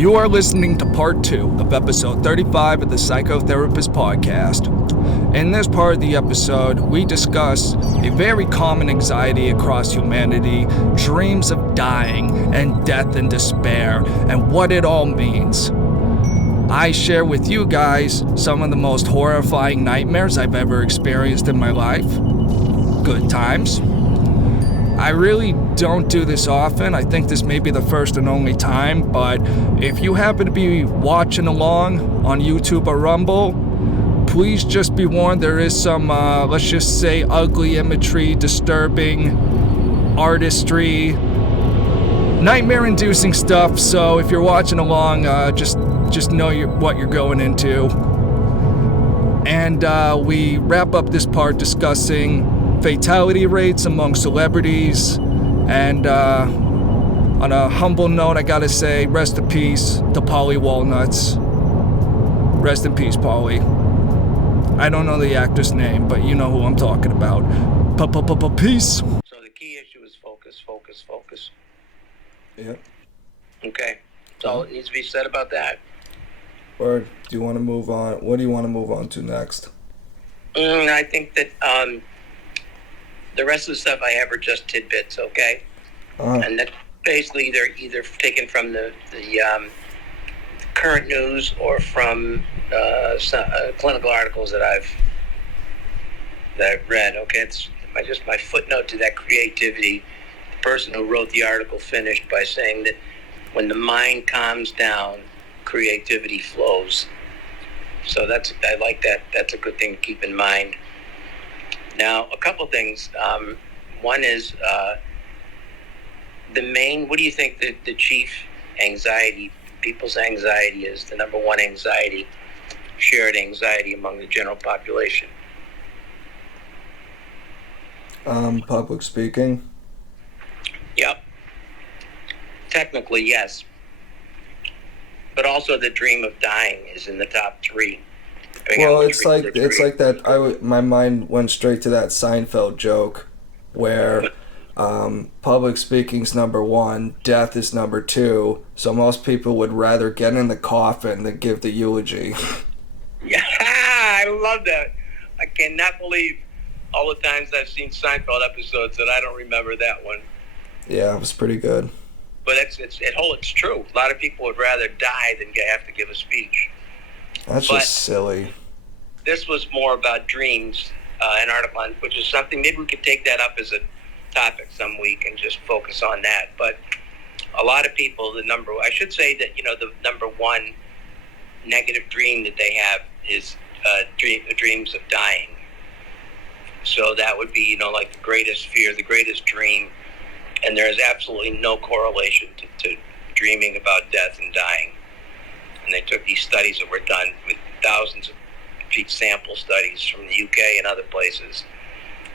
You are listening to part 2 of episode 35 of the Psychotherapist Podcast. In this part of the episode, we discuss a very common anxiety across humanity, dreams of dying and death and despair, and what it all means. I share with you guys some of the most horrifying nightmares I've ever experienced in my life. Good times. I really don't do this often. I think this may be the first and only time, but if you happen to be watching along on YouTube or Rumble, please just be warned there is some, let's just say, ugly imagery, disturbing artistry, nightmare-inducing stuff. So if you're watching along, just know what you're going into. And we wrap up this part discussing fatality rates among celebrities, and on a humble note, I gotta say, rest in peace to Paulie Walnuts. Rest in peace, Paulie. I don't know the actor's name, but you know who I'm talking about. Peace. So the key issue is focus. Yep. Okay. That's all it needs to be said about that. Or do you want to move on? What do you want to move on to next? I think that the rest of the stuff I have are just tidbits, okay? And that basically they're either taken from the current news or from clinical articles that I've read. Okay, it's my footnote to that creativity. The person who wrote the article finished by saying that when the mind calms down, creativity flows. So I like that. That's a good thing to keep in mind. Now, a couple things. One is what do you think the chief anxiety, people's anxiety is, the number one anxiety, shared anxiety among the general population? Public speaking. Yep. Technically, yes. But also the dream of dying is in the top 3. Well, it's like that. My mind went straight to that Seinfeld joke, where public speaking's number 1, death is number 2. So most people would rather get in the coffin than give the eulogy. Yeah, I love that. I cannot believe all the times I've seen Seinfeld episodes that I don't remember that one. Yeah, it was pretty good. But it's true. A lot of people would rather die than have to give a speech. That's just silly. This was more about dreams, an article on, which is something, maybe we could take that up as a topic some week and just focus on that. But a lot of people, I should say that, the number 1 negative dream that they have is dreams of dying. So that would be, like the greatest fear, the greatest dream. And there is absolutely no correlation to dreaming about death and dying. And they took these studies that were done with thousands of sample studies from the UK and other places.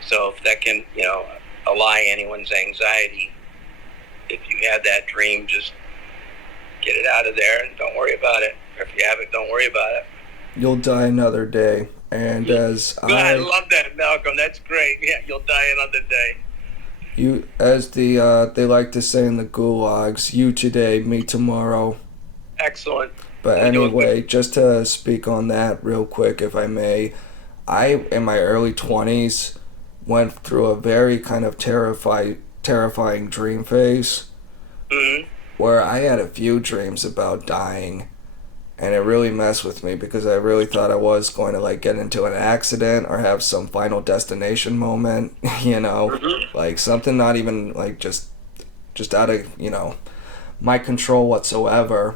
So if that can, allay anyone's anxiety, if you have that dream, just get it out of there and don't worry about it. Or if you have it, don't worry about it. You'll die another day. And I love that, Malcolm. That's great. Yeah, you'll die another day. You, as they like to say in the gulags, you today, me tomorrow. Excellent. But anyway, just to speak on that real quick, if I may, I, in my early 20s, went through a very kind of terrifying dream phase, where I had a few dreams about dying, and it really messed with me because I really thought I was going to get into an accident or have some final destination moment, like something not even just out of, my control whatsoever.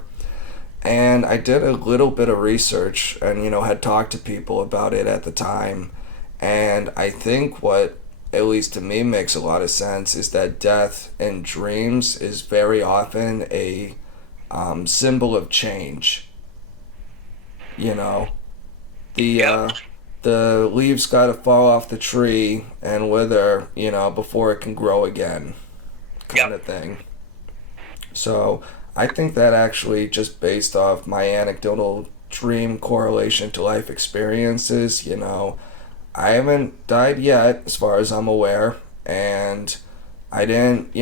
And I did a little bit of research and, had talked to people about it at the time. And I think what, at least to me, makes a lot of sense is that death in dreams is very often a symbol of change. The leaves got to fall off the tree and wither, before it can grow again, kind of thing. So I think that actually, just based off my anecdotal dream correlation to life experiences, I haven't died yet as far as I'm aware, and I didn't,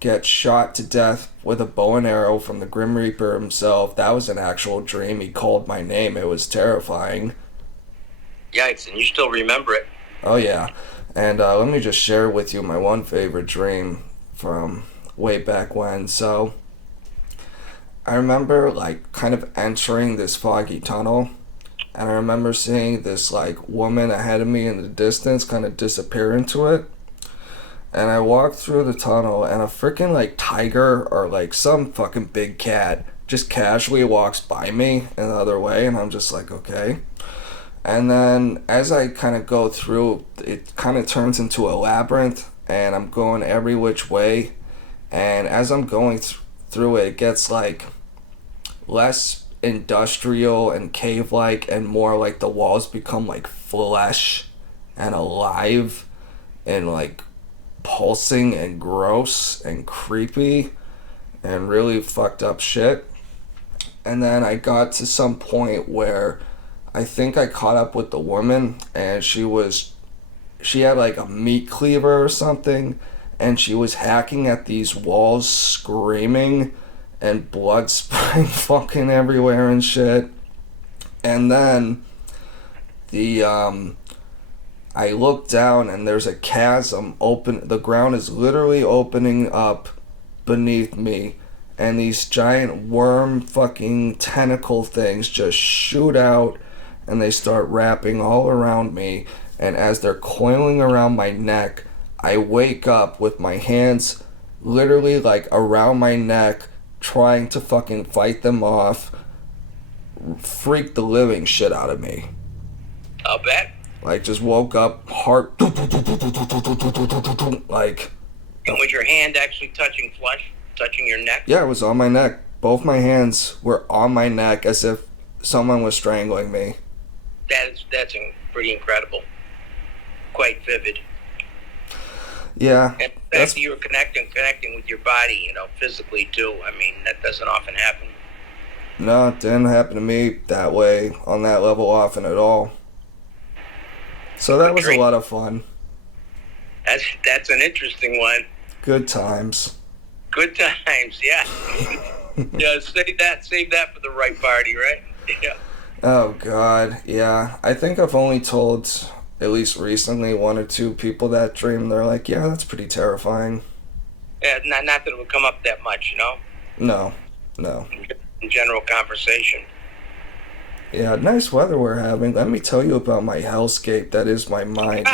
get shot to death with a bow and arrow from the Grim Reaper himself. That was an actual dream. He called my name. It was terrifying. Yikes, and you still remember it. Oh, yeah. And let me just share with you my one favorite dream from way back when. So, I remember, like, kind of entering this foggy tunnel. And I remember seeing this, like, woman ahead of me in the distance kind of disappear into it. And I walked through the tunnel, and a freaking, like, tiger or, like, some fucking big cat just casually walks by me in the other way. And I'm just like, okay. And then as I kind of go through, it kind of turns into a labyrinth, and I'm going every which way. And as I'm going through it, it gets, like, less industrial and cave-like and more like the walls become like flesh and alive and like pulsing and gross and creepy and really fucked up shit. And then I got to some point where I think I caught up with the woman, and she had like a meat cleaver or something, and she was hacking at these walls screaming and blood spraying fucking everywhere and shit. And then I look down, and there's a chasm open. The ground is literally opening up beneath me, and these giant worm fucking tentacle things just shoot out, and they start wrapping all around me. And as they're coiling around my neck, I wake up with my hands literally like around my neck, trying to fucking fight them off. Freaked the living shit out of me. I'll bet. Like, just woke up, heart like. And was your hand actually touching flesh, touching your neck? Yeah, it was on my neck. Both my hands were on my neck as if someone was strangling me. That's pretty incredible. Quite vivid. Yeah. And the fact that you were connecting with your body, physically too. I mean, that doesn't often happen. No, it didn't happen to me that way, on that level, often at all. So that was a lot of fun. That's an interesting one. Good times. Good times, yeah. Yeah, save that for the right party, right? Yeah. Oh, God, yeah. I think I've only told, at least recently, one or two people that dream. They're like, yeah, that's pretty terrifying. Yeah, not that it would come up that much, No. In general conversation. Yeah, nice weather we're having. Let me tell you about my hellscape that is my mind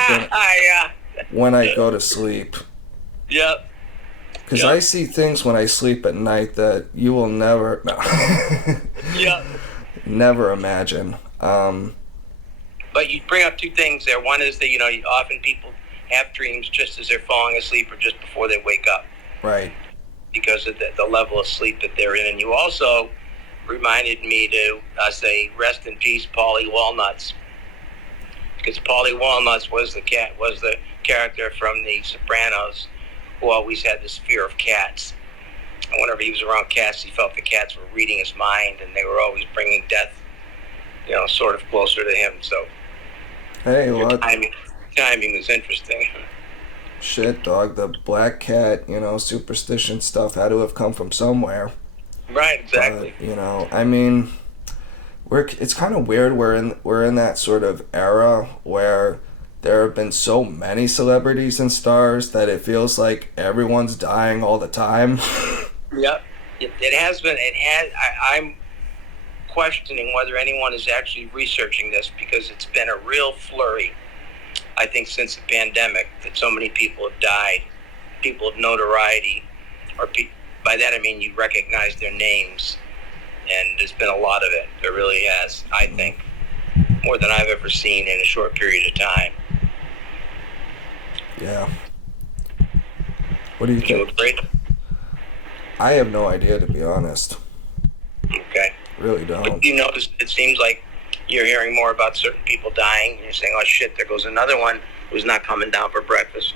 when I go to sleep. Yep. Because I see things when I sleep at night that you will never... No. Yep. Never imagine. But you bring up two things there. One is that, often people have dreams just as they're falling asleep or just before they wake up. Right. Because of the level of sleep that they're in. And you also reminded me to say rest in peace, Paulie Walnuts. Because Paulie Walnuts was the character from The Sopranos who always had this fear of cats. And whenever he was around cats, he felt the cats were reading his mind, and they were always bringing death, sort of closer to him. So, hey, what? Timing is interesting. Shit, dog. The black cat, superstition stuff had to have come from somewhere. Right, exactly. But, I mean, it's kind of weird. We're in that sort of era where there have been so many celebrities and stars that it feels like everyone's dying all the time. Yep, it has been. I'm questioning whether anyone is actually researching this, because it's been a real flurry, I think, since the pandemic, that so many people have died, people of notoriety, or by that I mean you recognize their names, and there's been a lot of it. There really has, I think, more than I've ever seen in a short period of time. Yeah. What do you think? You agree? I have no idea, to be honest. Okay. Really don't. But you notice it seems like you're hearing more about certain people dying, and you're saying, oh shit, there goes another one who's not coming down for breakfast,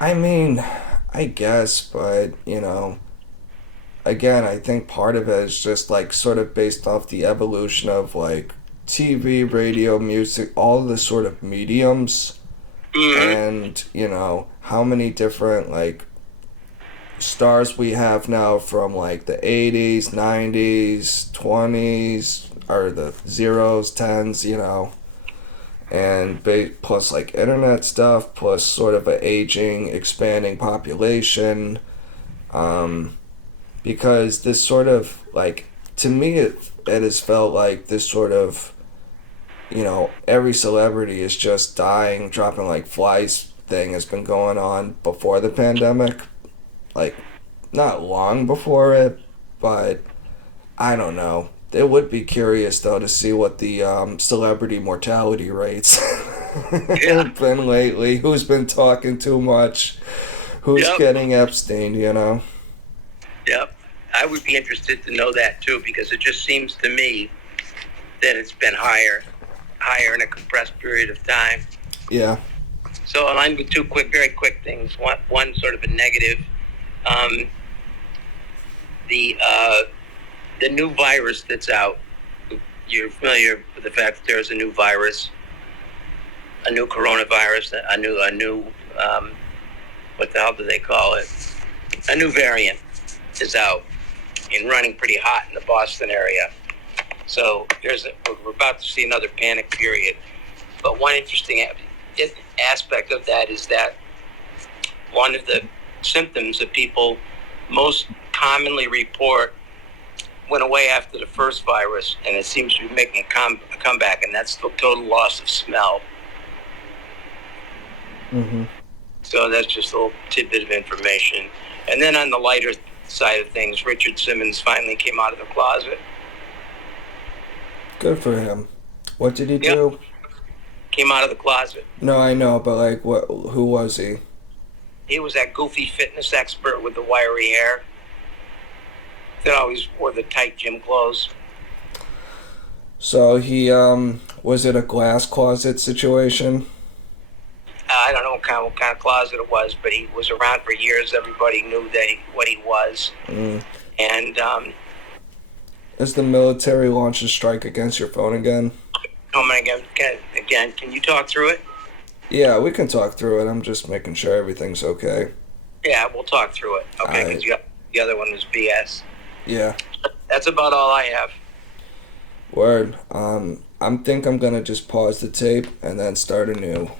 I mean, I guess, but, again, I think part of it is just, like, sort of based off the evolution of, like, TV, radio, music, all the sort of mediums Mm-hmm. and how many different like stars we have now from like the 80s, 90s, 20s, or the zeros, tens, and plus like internet stuff, plus sort of a aging, expanding population. Um, because this sort of like, to me, it has felt like this sort of, every celebrity is just dying, dropping like flies thing has been going on before the pandemic, like not long before it, but I don't know. It would be curious though to see what the celebrity mortality rates Yeah. have been lately. Who's been talking too much? Who's Yep. getting Epstein? Yep. I would be interested to know that too, because it just seems to me that it's been higher in a compressed period of time. Yeah. So aligned with two very quick things. One sort of a negative. Um, the new virus that's out. You're familiar with the fact that there's a new virus, a new coronavirus, a new what the hell do they call it? A new variant is out and running pretty hot in the Boston area. So we're about to see another panic period. But one interesting aspect of that is that one of the symptoms that people most commonly report went away after the first virus, and it seems to be making a comeback, and that's the total loss of smell. Mm-hmm. So that's just a little tidbit of information. And then on the lighter side of things, Richard Simmons finally came out of the closet. Good for him. What did he do? Came out of the closet. No, I know, but like, what? Who was he? He was that goofy fitness expert with the wiry hair that always wore the tight gym clothes. So he was it a glass closet situation? I don't know what kind of closet it was, but he was around for years. Everybody knew what he was. Mm. And Is the military launched a strike against your phone again? again, can you talk through it? Yeah, we can talk through it. I'm just making sure everything's okay. Yeah, we'll talk through it. Okay, Alright. because the other one was BS. Yeah. That's about all I have. Word. I'm gonna just pause the tape and then start anew.